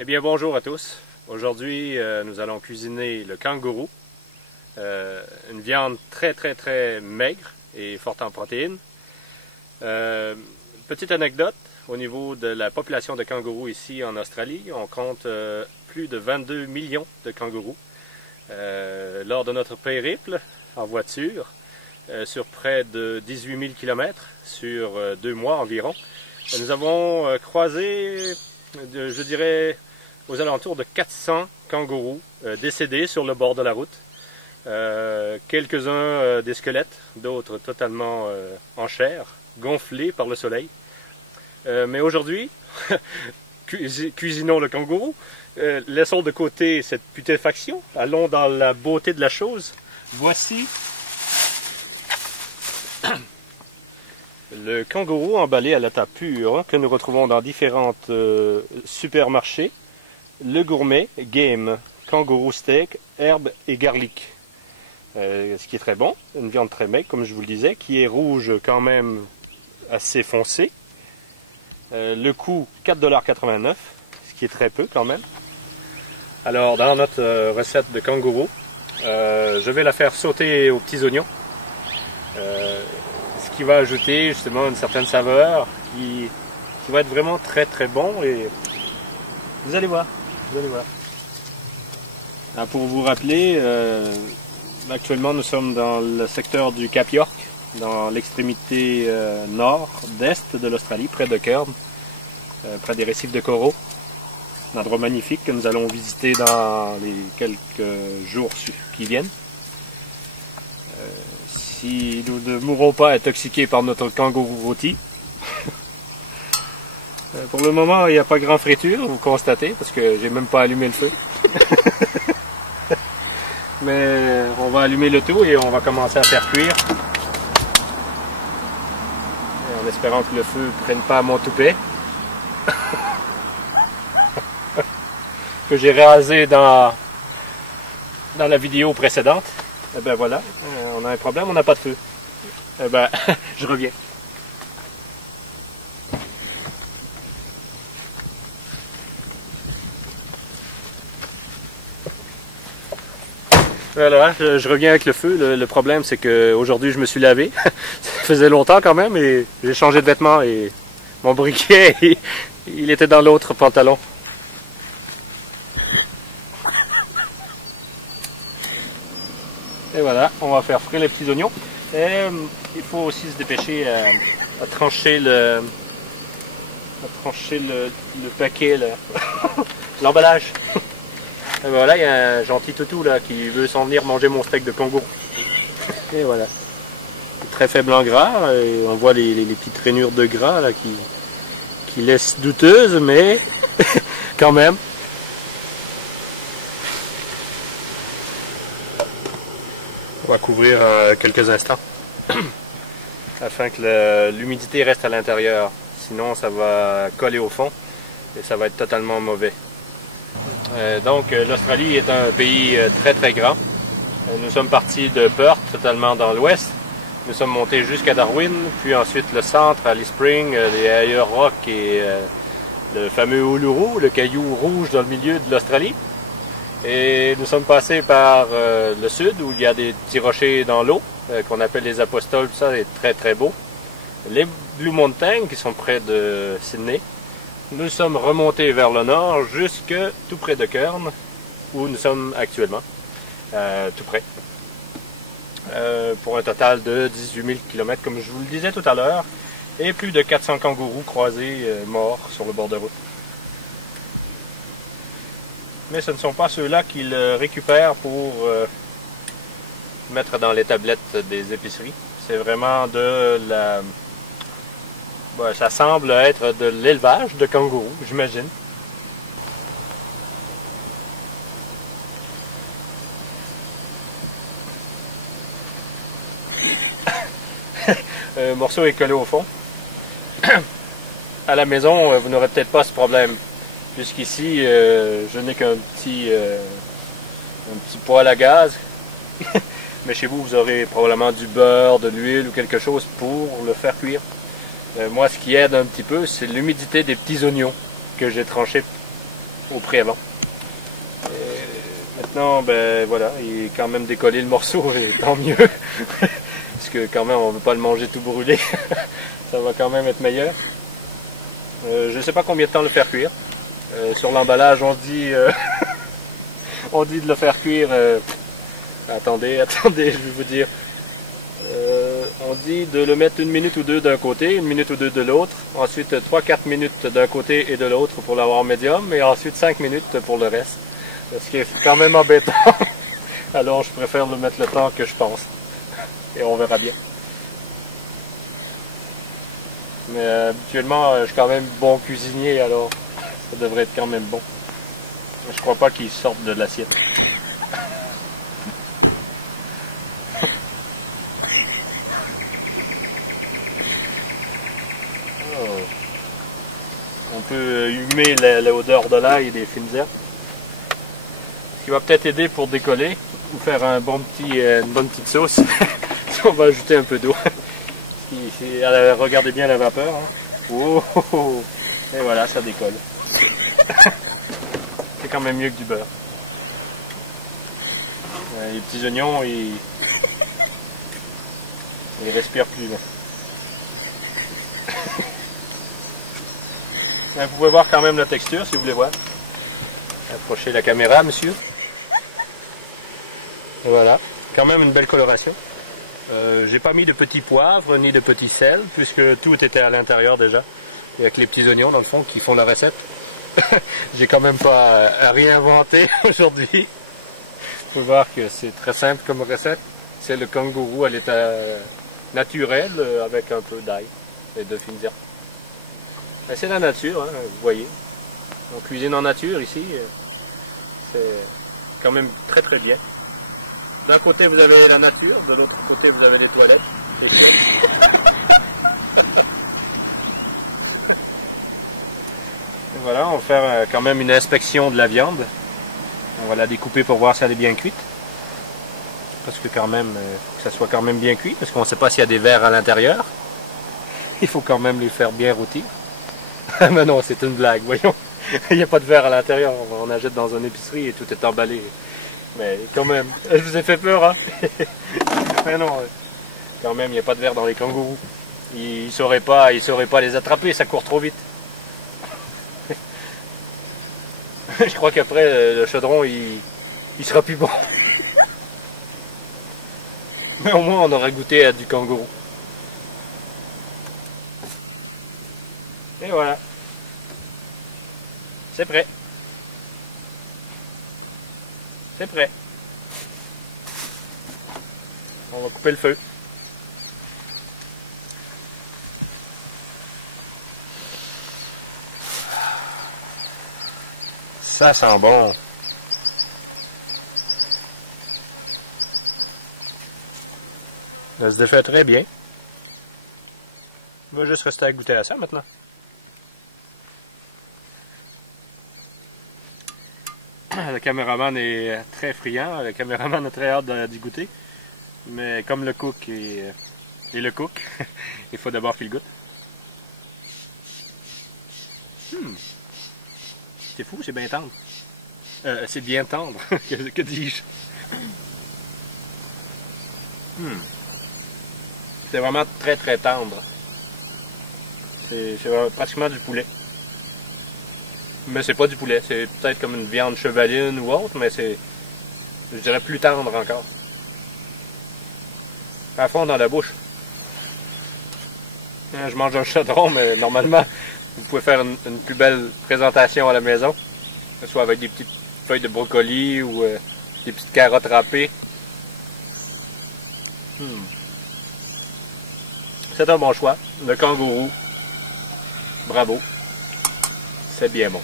Eh bien bonjour à tous. Aujourd'hui nous allons cuisiner le kangourou, une viande très maigre et forte en protéines. Petite anecdote, au niveau de la population de kangourous ici en Australie, on compte plus de 22 millions de kangourous. Lors de notre périple en voiture, sur près de 18 000 km sur 2 mois environ, nous avons croisé, je dirais, aux alentours de 400 kangourous décédés sur le bord de la route. Quelques-uns des squelettes, d'autres totalement en chair, gonflés par le soleil. Mais aujourd'hui, cuisinons le kangourou, laissons de côté cette putréfaction, allons dans la beauté de la chose. Voici le kangourou emballé à l'état pur que nous retrouvons dans différents supermarchés. Le gourmet Game, kangourou steak, herbes et garlic. Ce qui est très bon, une viande très maigre comme je vous le disais, qui est rouge quand même assez foncé. Le coût 4,89 $, ce qui est très peu quand même. Alors dans notre recette de kangourou, je vais la faire sauter aux petits oignons. Ce qui va ajouter justement une certaine saveur qui va être vraiment très bon et vous allez voir. Alors, pour vous rappeler, actuellement nous sommes dans le secteur du Cap York, dans l'extrémité nord-est de l'Australie, près de Cairns, près des récifs de coraux. Un endroit magnifique que nous allons visiter dans les quelques jours qui viennent. Si nous ne mourrons pas intoxiqués par notre kangourou rôti. Pour le moment, il n'y a pas grand friture, vous constatez, parce que j'ai même pas allumé le feu. Mais on va allumer le tout et on va commencer à faire cuire. Et en espérant que le feu ne prenne pas à mon toupet. Que j'ai rasé dans la vidéo précédente. Et ben voilà, on a un problème, on n'a pas de feu. Et ben, je reviens. Voilà, je reviens avec le feu. Le problème, c'est qu'aujourd'hui, je me suis lavé. Ça faisait longtemps quand même et j'ai changé de vêtements et mon briquet, il était dans l'autre pantalon. Et voilà, on va faire frire les petits oignons. Et il faut aussi se dépêcher à trancher le paquet, l'emballage. Et voilà, il y a un gentil toutou là qui veut s'en venir manger mon steak de kangourou. Et voilà. Très faible en gras, et on voit les petites rainures de gras là qui laissent douteuses, mais quand même. On va couvrir quelques instants afin que l'humidité reste à l'intérieur. Sinon, ça va coller au fond et ça va être totalement mauvais. Donc l'Australie est un pays très grand. Nous sommes partis de Perth, totalement dans l'ouest. Nous sommes montés jusqu'à Darwin, puis ensuite le centre, Alice Springs, les Ayers Rock et le fameux Uluru, le caillou rouge dans le milieu de l'Australie. Et nous sommes passés par le sud, où il y a des petits rochers dans l'eau, qu'on appelle les apostoles, ça c'est très beau. Les Blue Mountains, qui sont près de Sydney. Nous sommes remontés vers le nord, jusque tout près de Cairns, où nous sommes actuellement, tout près. Pour un total de 18 000 km, comme je vous le disais tout à l'heure, et plus de 400 kangourous croisés, morts sur le bord de route. Mais ce ne sont pas ceux-là qu'ils récupèrent pour mettre dans les tablettes des épiceries. C'est vraiment de la... Ben, ça semble être de l'élevage de kangourous, j'imagine. Un morceau est collé au fond. À la maison, vous n'aurez peut-être pas ce problème. puisqu'ici je n'ai qu'un petit poêle à gaz. Mais chez vous, vous aurez probablement du beurre, de l'huile ou quelque chose pour le faire cuire. Moi, ce qui aide un petit peu, c'est l'humidité des petits oignons que j'ai tranchés au préavant. Maintenant, ben voilà, il est quand même décollé le morceau, et tant mieux. Parce que quand même, on ne veut pas le manger tout brûlé. Ça va quand même être meilleur. Je ne sais pas combien de temps le faire cuire. Sur l'emballage, on dit, on dit de le faire cuire. Attendez, je vais vous dire. On dit de le mettre 1 minute ou 2 d'un côté, 1 minute ou 2 de l'autre. Ensuite 3-4 minutes d'un côté et de l'autre pour l'avoir médium. Et ensuite 5 minutes pour le reste. Ce qui est quand même embêtant. Alors je préfère le mettre le temps que je pense. Et on verra bien. Mais habituellement, je suis quand même bon cuisinier, alors ça devrait être quand même bon. Je crois pas qu'il sorte de l'assiette. On peut humer l'odeur de l'ail et des fines herbes. Ce qui va peut-être aider pour décoller ou faire un bon une bonne petite sauce. On va ajouter un peu d'eau. Regardez bien la vapeur. Hein. Oh, oh, oh. Et voilà, ça décolle. C'est quand même mieux que du beurre. Les petits oignons, ils respirent plus. Vous pouvez voir quand même la texture si vous voulez voir. Approchez la caméra, monsieur. Et voilà, quand même une belle coloration. J'ai pas mis de petits poivres ni de petits sel puisque tout était à l'intérieur déjà. Et avec les petits oignons dans le fond qui font la recette. J'ai quand même pas à réinventer aujourd'hui. Vous pouvez voir que c'est très simple comme recette. C'est le kangourou à l'état naturel avec un peu d'ail et de fines herbes. C'est la nature, hein, vous voyez. On cuisine en nature ici. C'est quand même très très bien. D'un côté vous avez la nature, de l'autre côté vous avez les toilettes. Et voilà, on va faire quand même une inspection de la viande. On va la découper pour voir si elle est bien cuite. Parce que quand même, que ça soit quand même bien cuit, parce qu'on ne sait pas s'il y a des vers à l'intérieur. Il faut quand même les faire bien rôtir. Mais non, c'est une blague, voyons. Il n'y a pas de verre à l'intérieur, on achète dans une épicerie et tout est emballé. Mais quand même, je vous ai fait peur, hein. Mais non, quand même, il n'y a pas de verre dans les kangourous. Ils ne sauraient pas les attraper, ça court trop vite. Je crois qu'après, le chaudron, il sera plus bon. Mais au moins, on aura goûté à du kangourou. Et voilà. C'est prêt. C'est prêt. On va couper le feu. Ça sent bon. Ça se défait très bien. On va juste rester à goûter à ça maintenant. Le caméraman est très friand, le caméraman a très hâte d'y goûter. Mais comme le cook est le cook, il faut d'abord qu'il goûte. C'est fou, c'est bien tendre. C'est bien tendre, que dis-je? C'est vraiment très très tendre. C'est pratiquement du poulet. Mais c'est pas du poulet, c'est peut-être comme une viande chevaline ou autre, mais c'est, je dirais, plus tendre encore. À fond dans la bouche. Je mange un chaudron, mais normalement, vous pouvez faire une plus belle présentation à la maison. Soit avec des petites feuilles de brocoli ou des petites carottes râpées. C'est un bon choix. Le kangourou. Bravo. C'est bien bon.